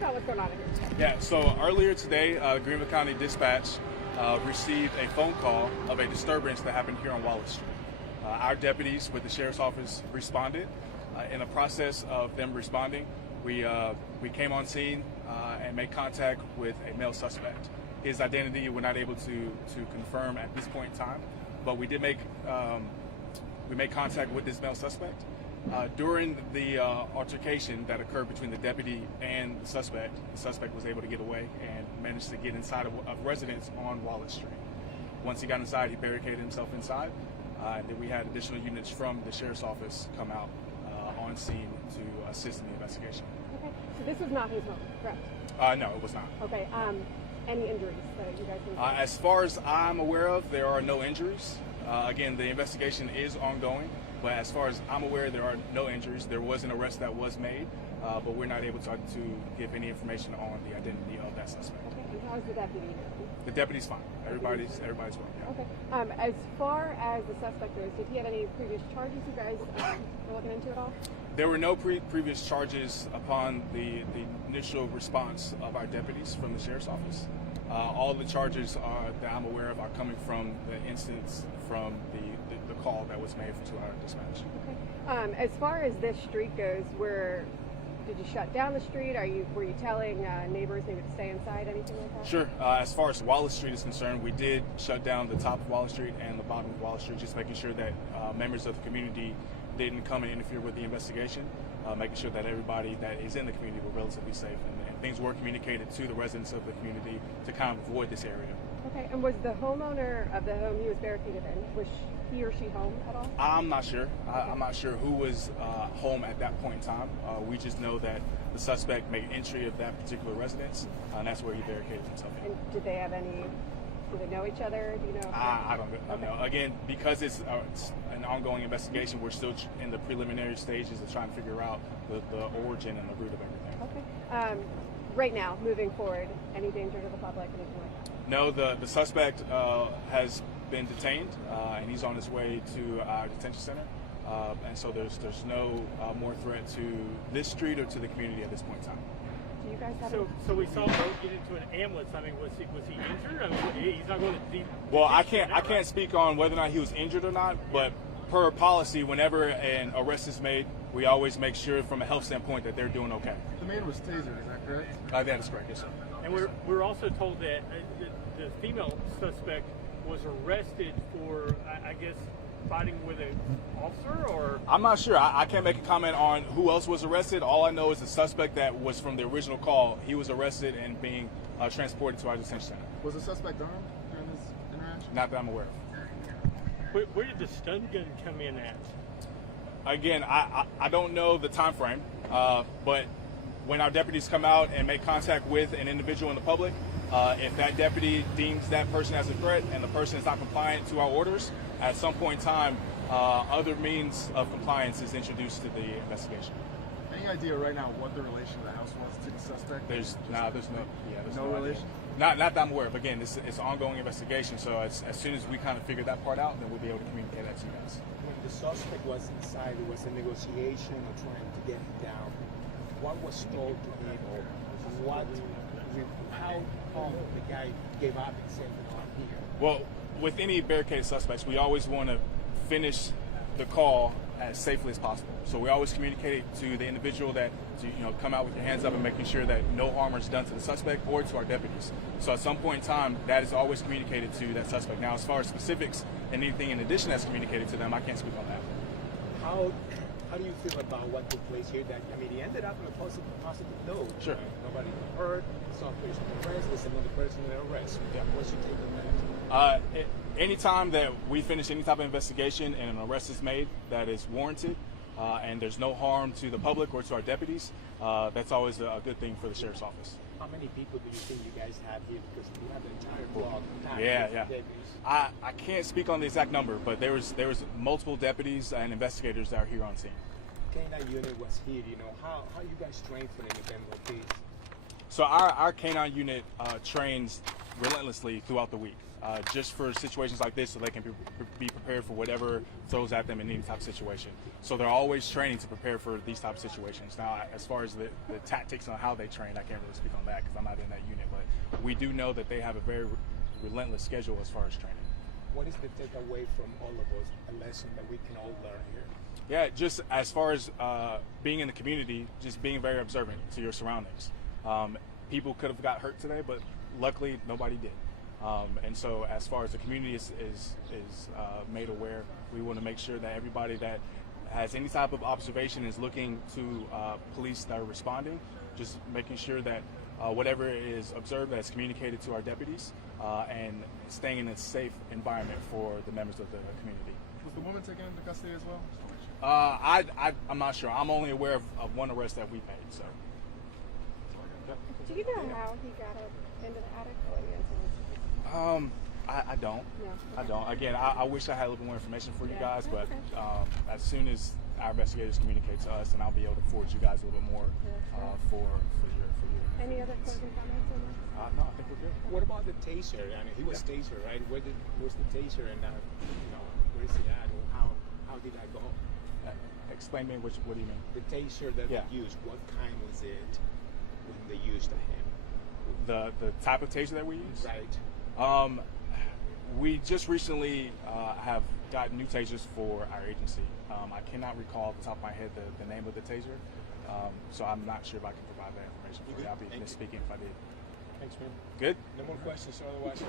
about what's going on here. Yeah, so earlier today, Greenville County Dispatch received a phone call of a disturbance that happened here on Wallace Street. Our deputies with the Sheriff's Office responded. In the process of them responding, we came on scene and made contact with a male suspect. His identity we're not able to confirm at this point in time, but we did we made contact with this male suspect. During the altercation that occurred between the deputy and the suspect was able to get away and managed to get inside of a residence on Wallace Street. Once he got inside, he barricaded himself inside. And then we had additional units from the Sheriff's Office come out on scene to assist in the investigation. Okay, so this was not his home, correct? No, it was not. Okay, any injuries that you guys can As far as I'm aware of, there are no injuries. Again, the investigation is ongoing, but as far as I'm aware, there are no injuries. There was an arrest that was made, but we're not able to give any information on the identity of that suspect. Okay, and how's the deputy doing? The deputy's fine. Everybody's well. Yeah. Okay. As far as the suspect goes, did he have any previous charges you guys were looking into at all? There were no previous charges upon the initial response of our deputies from the Sheriff's Office. All the charges that I'm aware of are coming from the instance from the call that was made to our dispatch. Okay. As far as this street goes, did you shut down the street? Were you telling neighbors they would stay inside, anything like that? Sure. As far as Wallace Street is concerned, we did shut down the top of Wallace Street and the bottom of Wallace Street, just making sure that members of the community didn't come and interfere with the investigation, making sure that everybody that is in the community were relatively safe, and things were communicated to the residents of the community to kind of avoid this area. Okay, and was the homeowner of the home he was barricaded in, was he or she home at all? I'm not sure. I'm not sure who was home at that point in time. We just know that the suspect made entry of that particular residence, and that's where he barricaded himself in. And did they know each other? Do you know? I don't know. Again, because it's an ongoing investigation, we're still in the preliminary stages of trying to figure out the origin and the root of everything. Okay. Right now, moving forward, any danger to the public, anything like that? No, the suspect has been detained, and he's on his way to our detention center. And so there's no more threat to this street or to the community at this point in time. Do you guys have so we saw Holt get into an ambulance. I mean, was he injured? I mean, he's not going to deep. Well, I can't speak on whether or not he was injured or not, but per policy, whenever an arrest is made, we always make sure from a health standpoint that they're doing okay. The man was tasered, is that correct? That is correct, yes, sir. And we're also told that the female suspect was arrested for, I guess, fighting with an officer, or? I'm not sure. I can't make a comment on who else was arrested. All I know is the suspect that was from the original call, he was arrested and being transported to our detention center. Was the suspect armed during this interaction? Not that I'm aware of. Where did the stun gun come in at? Again, I don't know the time frame, but when our deputies come out and make contact with an individual in the public, if that deputy deems that person as a threat and the person is not compliant to our orders, at some point in time, other means of compliance is introduced to the investigation. Any idea right now what the relation of the house was to the suspect? There's no relation. Not that I'm aware of. Again, it's an ongoing investigation, so as soon as we kind of figure that part out, then we'll be able to communicate that to you guys. When the suspect was inside, it was a negotiation or trying to get him down. What was told to him, or how come the guy gave up and said, I'm here? Well, with any barricaded suspects, we always want to finish the call as safely as possible. So we always communicate to the individual that to come out with your hands up and making sure that no harm is done to the suspect or to our deputies. So at some point in time, that is always communicated to that suspect. Now, as far as specifics and anything in addition that's communicated to them, I can't speak on that. How do you feel about what took place here? He ended up in a positive note. Sure. Right? Nobody hurt, some person arrested, another person in arrest. Yeah. What's your take on that? Anytime that we finish any type of investigation and an arrest is made that is warranted and there's no harm to the public or to our deputies, that's always a good thing for the Sheriff's Office. How many people do you think you guys have here? Because you have the entire block. Yeah. I can't speak on the exact number, but there was multiple deputies and investigators that are here on scene. K9 unit was here. How you guys train for an event like this? So our K9 unit trains relentlessly throughout the week. just for situations like this, so they can be prepared for whatever throws at them in any type of situation. So they're always training to prepare for these type of situations. Now, as far as the tactics on how they train, I can't really speak on that because I'm not in that unit, but we do know that they have a very relentless schedule as far as training. What is the takeaway from all of us, a lesson that we can all learn here? Yeah, just as far as being in the community, just being very observant to your surroundings. People could have got hurt today, but luckily nobody did. And so as far as the community is made aware, we want to make sure that everybody that has any type of observation is looking to police that are responding, just making sure that whatever is observed that's communicated to our deputies and staying in a safe environment for the members of the community. Was the woman taken into custody as well? I'm not sure. I'm only aware of one arrest that we made. So. Do you know how he got up into the attic? Or the answer I don't. No. I don't. Again, I wish I had a little more information for you Yeah. guys, but Okay. as soon as our investigators communicate to us, and I'll be able to forward you guys a little bit more for your. Any other closing comments on this? No, I think we're good. What about the taser? I mean, he was taser, right? Where's the taser, and where is he at? Or how did that go? Explain to me what do you mean? The taser that Yeah. they used, what kind was it when they used him? The type of taser that we use? Right. We just recently have gotten new tasers for our agency. I cannot recall off the top of my head the name of the taser, so I'm not sure if I can provide that information for you. I'll be Thank you. misspeaking if I did. Thanks, man. Good? No more questions, otherwise.